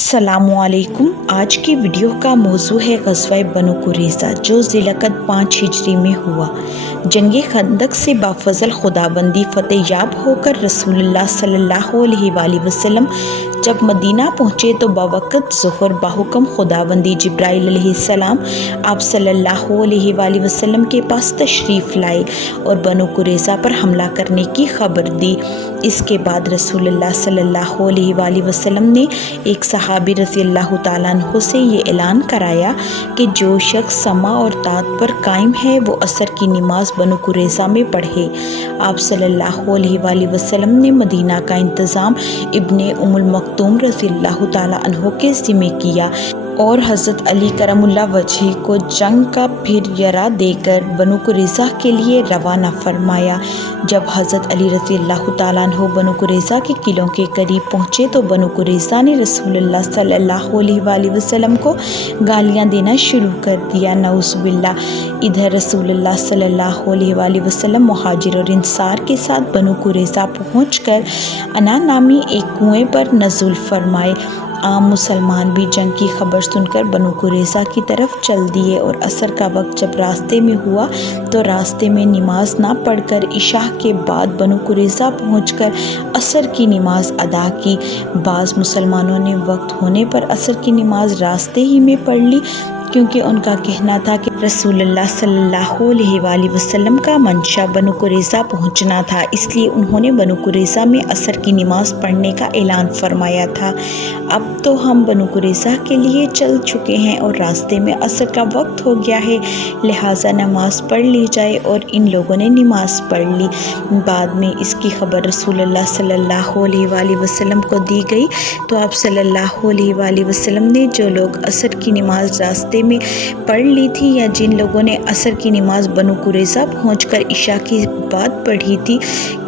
अस्सलामु अलैकुम। आज की वीडियो का मौजू है ग़ज़वा बनु कुरैज़ा जो ज़िलक़द 5 हिजरी में हुआ। जंग खंदक से बाफजल खुदाबंदी फ़तेह याब होकर रसूलुल्लाह सल्लल्लाहु अलैहि वसल्लम जब मदीना पहुँचे तो बवक़्त ज़ुहर बाहुकम खुदाबंदी जिब्राइल अलैहिस्सलाम आप सल्लल्लाहु अलैहि वसल्लम के पास तशरीफ़ लाए और बनु कुरैज़ा पर हमला करने की खबर दी। इसके बाद रसूलुल्लाह सल्लल्लाहु अलैहि वसल्लम ने एक सहाबी रज़ियल्लाहु ताला अन्हु से ये ऐलान कराया कि जो शख्स समा और तात पर कायम है वो असर की नमाज बनु कुरैज़ा में पढ़े। आप सल्लल्लाहु अलैहि वसल्लम ने मदीना का इंतज़ाम इब्ने उम्मुल मक्तूम रज़ियल्लाहु ताला अन्हु के ज़िम्मे किया और हज़रत अली करमुल्लाह वजह को जंग का फिरयरा देकर बनु कुरैज़ा के लिए रवाना फरमाया। जब हज़रत अली रज़ियल्लाहु ताला अन्हु बनु कुरैज़ा के किलों के करीब पहुँचे तो बनु कुरैज़ा ने रसूलुल्लाह सल्लल्लाहु अलैहि वसल्लम को गालियाँ देना शुरू कर दिया। नऊज़ुबिल्लाह। इधर रसूलुल्लाह सल्लल्लाहु अलैहि वसल्लम मुहाजिर और इंसार के साथ बनु कुरैज़ा पहुँचकर अना नामी एक कुएँ पर नज़ुल फरमाए। आम मुसलमान भी जंग की खबर सुनकर बनु कुरैज़ा की तरफ चल दिए और असर का वक्त जब रास्ते में हुआ तो रास्ते में नमाज ना पढ़कर इशा के बाद बनु कुरैज़ा पहुंचकर असर की नमाज अदा की। बाज़ मुसलमानों ने वक्त होने पर असर की नमाज रास्ते ही में पढ़ ली क्योंकि उनका कहना था कि रसूलुल्लाह सल्लल्लाहु अलैहि वसल्लम का मंशा बनु कुरैज़ा पहुंचना था, इसलिए उन्होंने बनु कुरैज़ा में असर की नमाज पढ़ने का ऐलान फरमाया था। अब तो हम बनु कुरैज़ा के लिए चल चुके हैं और रास्ते में असर का वक्त हो गया है, लिहाजा नमाज पढ़ ली जाए और इन लोगों ने नमाज पढ़ ली। बाद में इसकी खबर रसूलुल्लाह सल्लल्लाहु अलैहि वसल्लम को दी गई तो आप सल्लल्लाहु अलैहि वसल्लम ने जो लोग असर की नमाज रास्ते में पढ़ ली थी या जिन लोगों ने असर की नमाज बनु कुरैज़ा पहुंचकर इशा की बाद पढ़ी थी,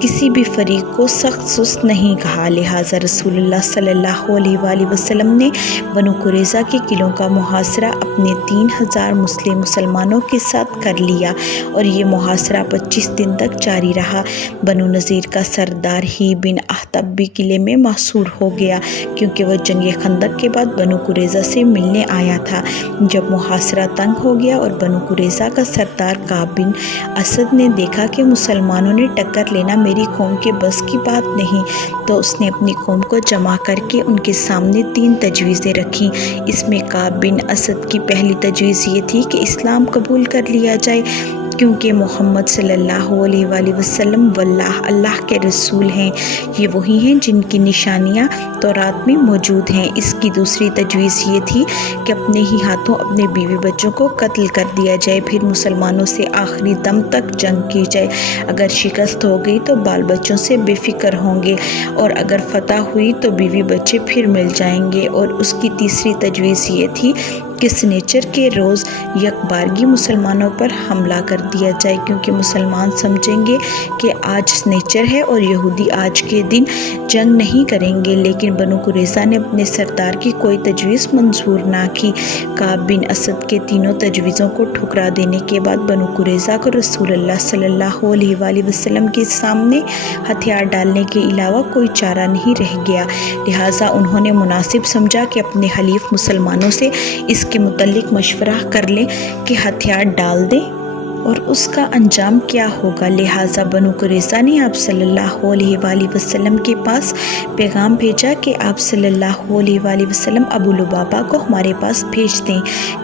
किसी भी फरीक को सख्त सुस्त नहीं कहा। लिहाजा रसूलुल्लाह सल्लल्लाहु अलैहि वसल्लम ने बनु कुरैज़ा के किलों का मुहासरा अपने 3000 मुसलमानों के साथ कर लिया और ये मुहासरा 25 दिन तक जारी रहा। बनु नज़ीर का सरदार ही बिन अख्तब भी किले में महसूर हो गया क्योंकि वह जंग खंदक के बाद बनु कुरैज़ा से मिलने आया था। जब मुहासरा तंग हो गया और बनु कुरैज़ा का सरदार काब बिन असद ने देखा कि मुसलमानों ने टक्कर लेना मेरी कौम के बस की बात नहीं, तो उसने अपनी कौम को जमा करके उनके सामने 3 तजवीज़ें रखीं। इसमें काब बिन असद की पहली तजवीज़ ये थी कि इस्लाम कबूल कर लिया जाए क्योंकि मोहम्मद सल्लल्लाहु अलैहि वसल्लम वल्लाह अल्लाह के रसूल हैं, ये वही हैं जिनकी निशानियाँ तौरात में मौजूद हैं। इसकी दूसरी तजवीज़ ये थी कि अपने ही हाथों अपने बीवी बच्चों को कत्ल कर दिया जाए, फिर मुसलमानों से आखिरी दम तक जंग की जाए। अगर शिकस्त हो गई तो बाल बच्चों से बेफिक्र होंगे और अगर फतह हुई तो बीवी बच्चे फिर मिल जाएंगे। और उसकी तीसरी तजवीज़ ये थी कि सनेचर के रोज़ यकबारगी मुसलमानों पर हमला कर दिया जाए क्योंकि मुसलमान समझेंगे कि आज सनेचर है और यहूदी आज के दिन जंग नहीं करेंगे। लेकिन बनु कुरैज़ा ने अपने सरदार की कोई तजवीज़ मंजूर ना की। काब बिन असद के तीनों तजवीज़ों को ठुकरा देने के बाद बनु कुरैज़ा को रसूलुल्लाह सल्लल्लाहु अलैहि वसल्लम के सामने हथियार डालने के अलावा कोई चारा नहीं रह गया। लिहाजा उन्होंने मुनासिब समझा कि अपने हलीफ मुसलमानों से इसके मुतल्लिक मशवरा कर लें कि हथियार डाल दें और उसका अंजाम क्या होगा। लिहाजा बनु कुरैज़ा ने आप सल्लल्लाहु अलैहि वसल्लम के पास पैगाम भेजा कि आप सल्लल्लाहु अलैहि वसल्लम अबू लुबाबा को हमारे पास भेज दें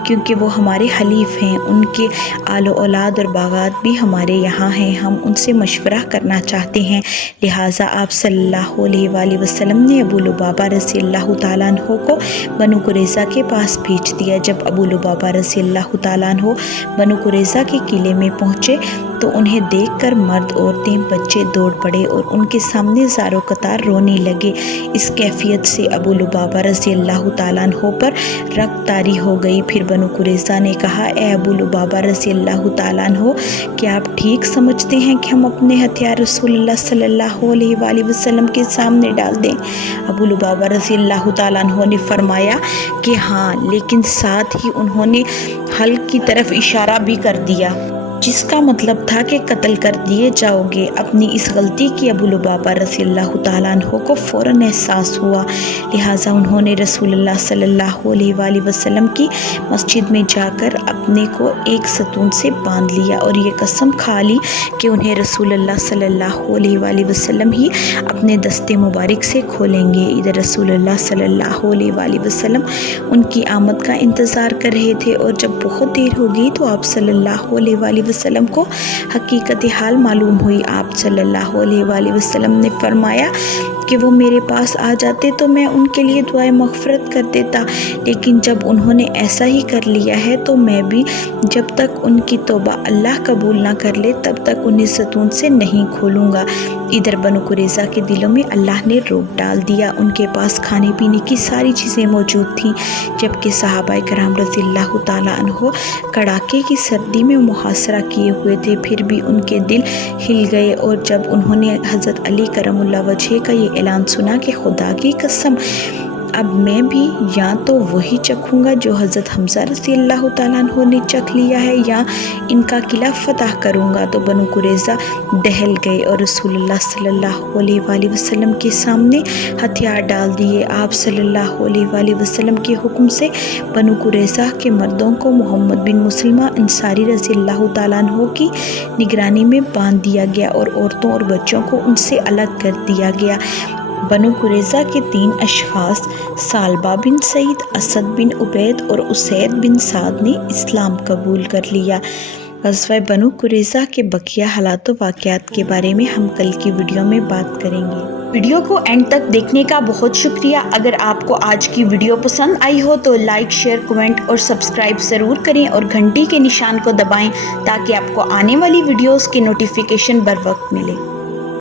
क्योंकि वो हमारे हलीफ हैं, उनके आलो औलाद और बागात भी हमारे यहाँ हैं, हम उनसे मशवरा करना चाहते हैं। लिहाजा आप सल्लल्लाहु अलैहि वसल्लम ने अबू लुबाबा रज़ियल्लाहु ताला अन्हु को बनु कुरैज़ा के पास भेज दिया। जब अबू लुबाबा रज़ियल्लाहु ताला अन्हु बनु कुरैज़ा के किले में पहुँचे तो उन्हें देखकर मर्द औरतें बच्चे दौड़ पड़े और उनके सामने ज़ारो कतार रोने लगे। इस कैफियत से अबू लुबाबा रज़ियल्लाहु ताला अन्हु पर रख्तारी हो गई। फिर बनु कुरैज़ा ने कहा, ए अबू लुबाबा रज़ियल्लाहु ताला अन्हु, क्या आप ठीक समझते हैं कि हम अपने हथियार रसूलुल्लाह सल्लल्लाहु अलैहि वसल्लम के सामने डाल दें? अबू लुबाबा रज़ियल्लाहु ताला अन्हु ने फरमाया कि हाँ, लेकिन साथ ही उन्होंने हल की तरफ इशारा भी कर दिया। جس کا مطلب تھا کہ قتل کر دیے جاؤ گے۔ اپنی اس غلطی کی ابو لبابہ رضی اللہ تعالیٰ عنہ کو فوراً احساس ہوا، لہٰذا انہوں نے رسول اللہ صلی اللہ علیہ وآلہ وسلم کی مسجد میں جا کر اپنے کو ایک ستون سے باندھ لیا اور یہ قسم کھا لی کہ انہیں رسول اللہ صلی اللہ علیہ وآلہ وسلم ہی اپنے دستے مبارک سے کھولیں گے۔ ادھر رسول اللہ صلی اللہ علیہ وآلہ وسلم ان کی آمد کا انتظار کر رہے تھے، اور جب بہت دیر ہو گئی تو آپ صلی اللہ علیہ وآلہ وسلم کو حقیقت حال معلوم ہوئی۔ آپ صلی اللہ علیہ وآلہ وسلم نے فرمایا کہ وہ میرے پاس آ جاتے تو میں ان کے لیے دعائے مغفرت کر دیتا، لیکن جب انہوں نے ایسا ہی کر لیا ہے تو میں بھی جب تک ان کی توبہ اللہ قبول نہ کر لے تب تک انہیں ستون سے نہیں کھولوں گا۔ ادھر بنو قریظہ کے دلوں میں اللہ نے روک ڈال دیا۔ ان کے پاس کھانے پینے کی ساری چیزیں موجود تھیں، جبکہ صحابہ کرام رضی اللہ تعالیٰ عنہ کڑاکے کی سردی میں محاصرہ کیے ہوئے تھے، پھر بھی ان کے دل ہل گئے، اور جب انہوں نے حضرت علی کرم اللہ وجہہ کا یہ اعلان سنا کہ خدا کی قسم اب میں بھی یا تو وہی چکھوں گا جو حضرت حمزہ رضی اللہ تعالیٰ عنہ نے چکھ لیا ہے، یا ان کا قلعہ فتح کروں گا، تو بنو قریظہ دہل گئے اور رسول اللہ صلی اللہ علیہ وآلہ وسلم کے سامنے ہتھیار ڈال دیے۔ آپ صلی اللہ علیہ وآلہ وسلم کے حکم سے بنو قریظہ کے مردوں کو محمد بن مسلمہ انصاری رضی اللہ تعالیٰ عنہ کی نگرانی میں باندھ دیا گیا، اور عورتوں اور بچوں کو ان سے الگ کر دیا گیا۔ بنو قریظہ کے 3 اشخاص ثعلبہ بن سعید، اسد بن عبید اور اسید بن سعد نے اسلام قبول کر لیا۔ غزوہ بنو قریظہ کے بقیہ حالات و واقعات کے بارے میں ہم کل کی ویڈیو میں بات کریں گے۔ ویڈیو کو اینڈ تک دیکھنے کا بہت شکریہ۔ اگر آپ کو آج کی ویڈیو پسند آئی ہو تو لائک، شیئر، کمنٹ اور سبسکرائب ضرور کریں، اور گھنٹی کے نشان کو دبائیں تاکہ آپ کو آنے والی ویڈیوز کی نوٹیفیکیشن بر وقت ملے۔